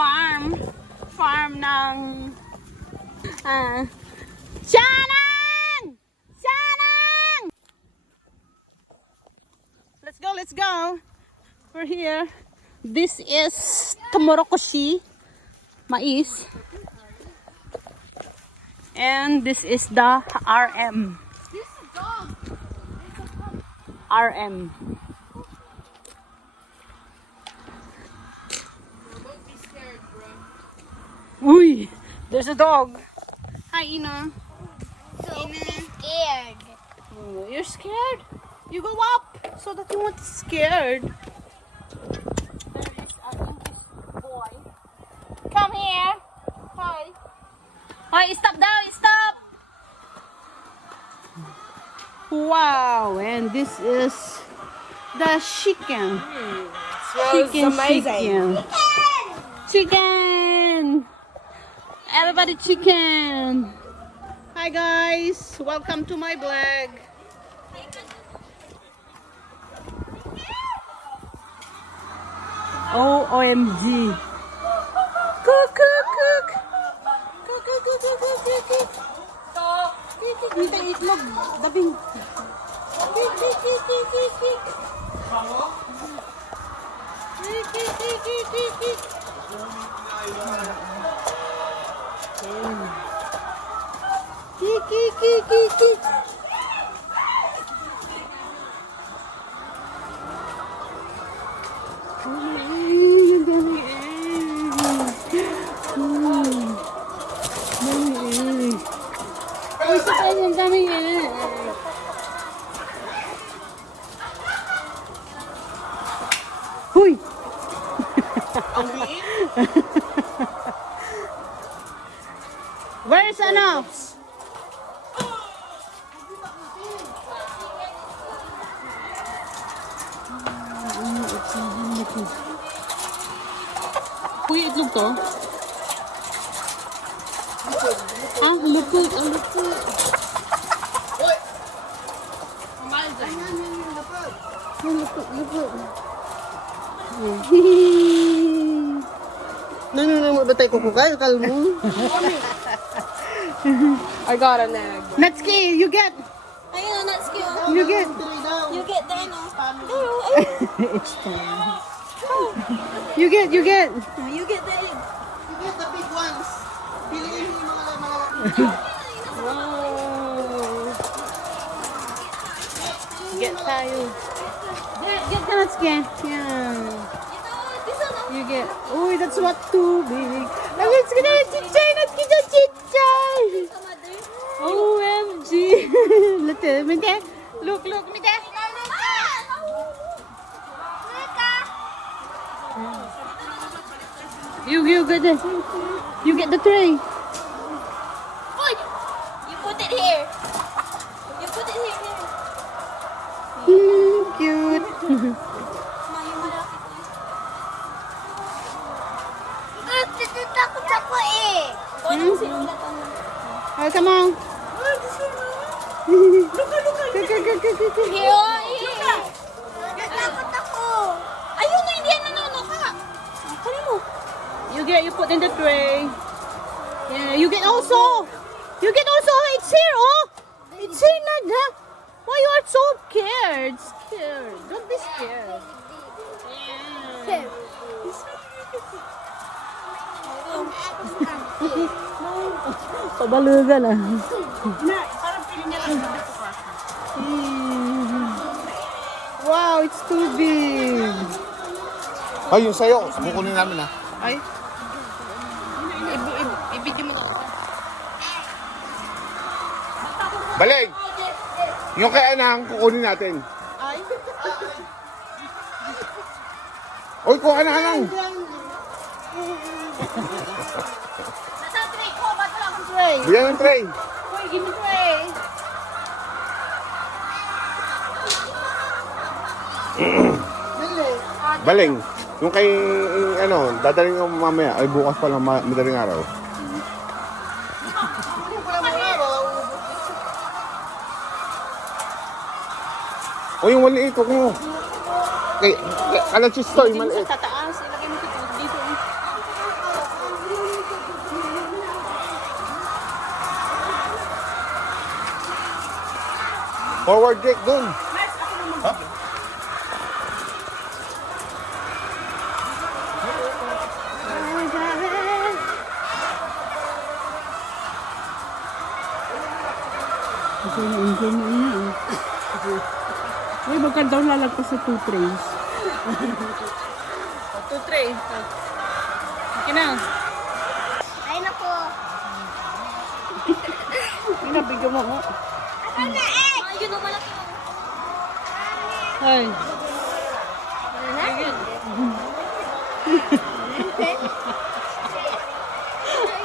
farm ng Shanang! Shanang! Let's go. We're here. This is Tomorokoshi mais. And this is the RM. RM. Don't be scared, bro. Uy, there's a dog. Hi, Ina. Don't be scared. Oh, you're scared? You go up so that you won't be scared. There is a English boy. Come here. Hi. Hi, stop down, stop. Wow, and this is the chicken. Chicken. Everybody chicken. Hi guys, welcome to my vlog. OMG. Cook, cook, cook. Cook, cook, cook, cook, cook, cook, cook. Kik, hindi itlog. Dabing. Kik, kik, kik, kik, kik, kik. Kik, kik, kik, kik, kik, kik. Kik, kik, kik, kik, kik. Huy! Where's ano? Uy, itlog to? Ah, lupot, ang lupot. Lupot. No, batay ko kayo, kalmo. I got an egg. Natsuki, you get. Ayun, not skill. You get. You get there now. It's fine. You get. You get the egg. You get the big ones. Piliin mo yung mga Wow. Get tayo. Get ka Natsuki. Yeah. You get. Uy, that's what too big. Let's get it, chichay. Natsuki dyan, chichay. OMG. Look, Mite. Look, Mite. You get the. You get the tray. Oy! You put it here. You put it here. Cute. Takot ako eh. Kung sinulat ang... Oh, come on. Here, Takot ako. Ayun na, hindi yan nanonoka. Kali mo. You put in the tray. Yeah, you get also. It's here, oh. It's here, Nada. Why you are so scared? Don't be scared. Yeah. Pabalugan ah. Wow, it's too big. Ay, yung sayo, kukunin namin ah. Ay. Ibigay mo na. Baling! Yung kay Anang, kukunin natin. Ay. Oy, kuha na Anang! Nasa tray ko, ba't wala akong Tray. Bigyan ng tray. Uy, give me tray. Baling, yung kay, ano, dadaling ko mamaya, ay bukas pa lang madaling araw. O yung maliit, huwag mo. Kay, kalachis to, yung maliit. Sa tataas, ilagay mo dito. Forward kick dun. Kasi na-enjoy mo na eh. Uy, magka daw lalagpas sa 2 trays. 2 trays. Okay na. Ay, naku. Pinabigyan mo. Ano na eh? Ay, yun ang malaki. Ay. Ano na?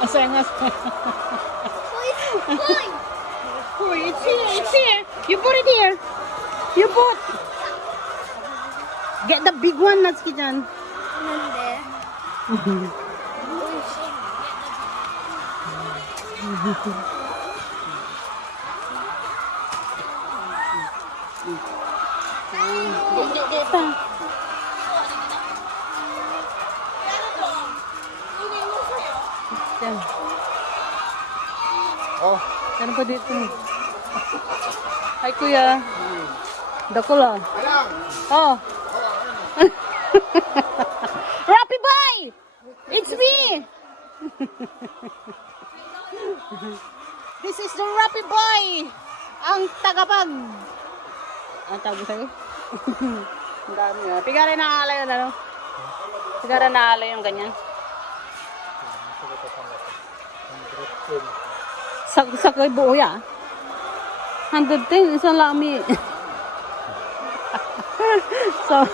Asangas. Uy! Uy! Uy, it's here, it's here. You put it here. You put. Get the big one, Natsuki dyan. Nande. Di pa. Yan. Oh, Ano pa dito? Hi, kuya. Dakol ah. alam. Oh. Rappy boy! It's me! This is the Rappy boy! Ang tagapag... Ang tawag sa'yo? Ang dami ah. Pigarin na alay yun, ano? Pigarin na alay yung ganyan. Sakay buo ya. 110 isang lami. So,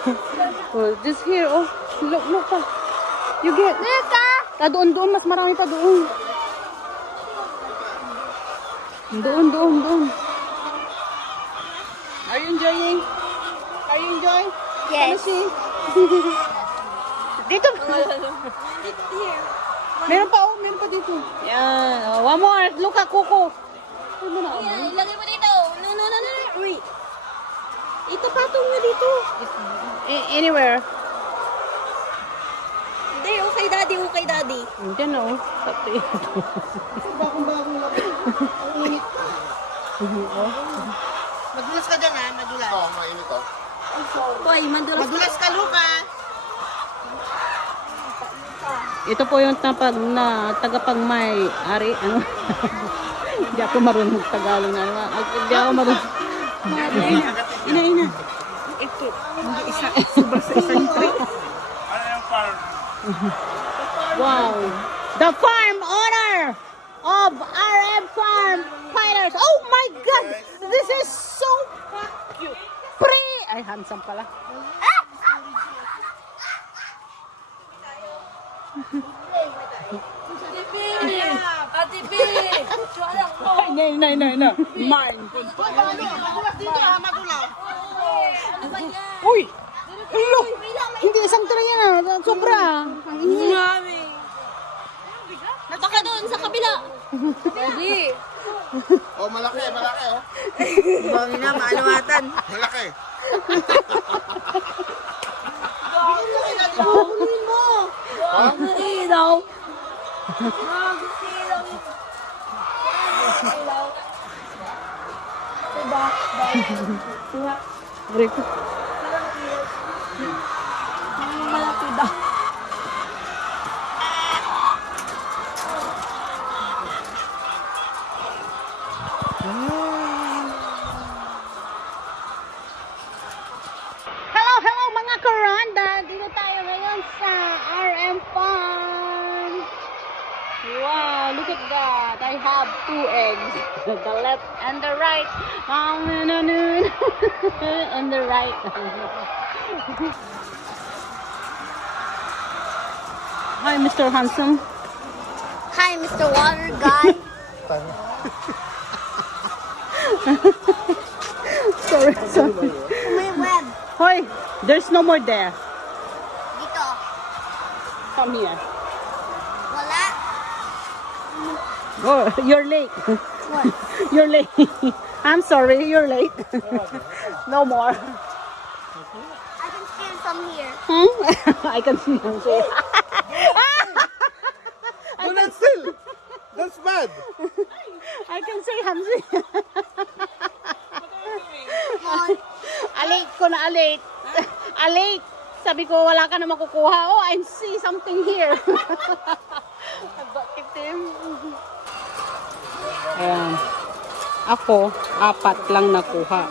this here, oh, look pa. You get, doon, mas marami pa doon. Doon. Are you enjoying? Are you enjoying? Yes. See? Dito. Meron pa dito. Yan, one more, look at Kuko. Yan, ilagay mo dito. No. Uy. Itapatong nyo dito. Anywhere. Hindi, okay daddy. Diyan na, oh. Tapi. Bagong-bagong lang. Ang init. Madulas ka dyan ha, madulas. Oh, mainit oh. Hoy, mandulas. Madulas ka, Luka. Ito po yung tagapagmay-ari. Ano? Hindi ako marunong Tagalog na. Hindi ako marunong. Ina. Ito. Hindi isa. Sobra sa isang trip. Wow. The farm owner of RM Farm Fighters. Oh my God! This is so cute. Ay, handsome pala. Ate B! Siyalang ko. No. Mine. Madulas dito ha, madulas. Ano ba yan? Uy! Look! Hindi isang tira yan ah. Sobra. Ang init. Baka doon sa kabila. Daddy. Oh, malaki oh. Bangin na, maalawatan. Malaki. Kunin mo. Ilaw. Rico. Malaki daw. Hello mga karanda! Dito tayo ngayon sa RM Farm. Wow, look at that. I have 2 eggs. The left and the right. And the right. Hi, Mr. Handsome. Hi, Mr. Water Guy. Sorry. May web. Hoy, there's no more there. Dito. Come here. Wala. Oh, you're late. What? You're late. I'm sorry, you're late. No more. I can steal some here. I can see him say. No, that's still. That's bad. I can say Hamzi. late. Late. Sabi ko, wala ka na makukuha. Oh, I see something here. Bakit Ayan. Ako, 4 lang nakuha.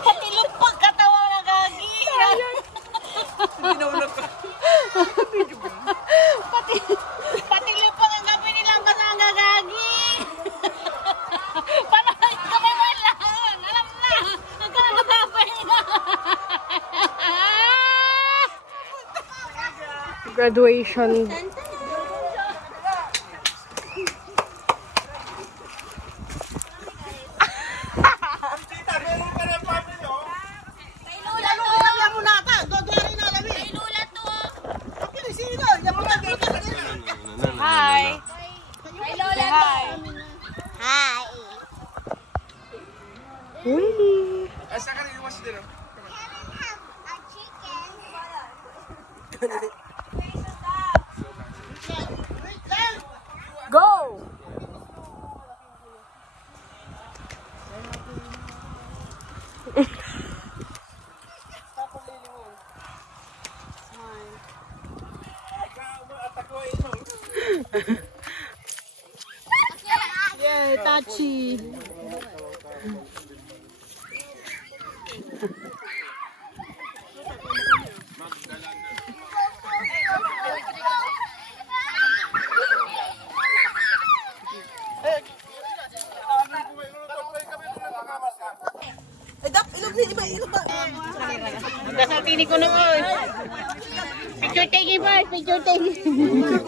Pati lumpag katawa na gagi. Pati lumpag ang gabi nilang masanga gagi. Parang kami wala. Alam na. Nagkakagabay na. Graduation. Kay Lola to. Kaya mo nata, dodori na labi. Kay Lola to. Kaya sino? Yan mo na dito. Hi. Kay Lola to. Hi. Uy. Go! Yeah, touchy. Ay, dap, ilog ni, ilog ba? Dasal tini ko naman. Picture taking first, picture taking.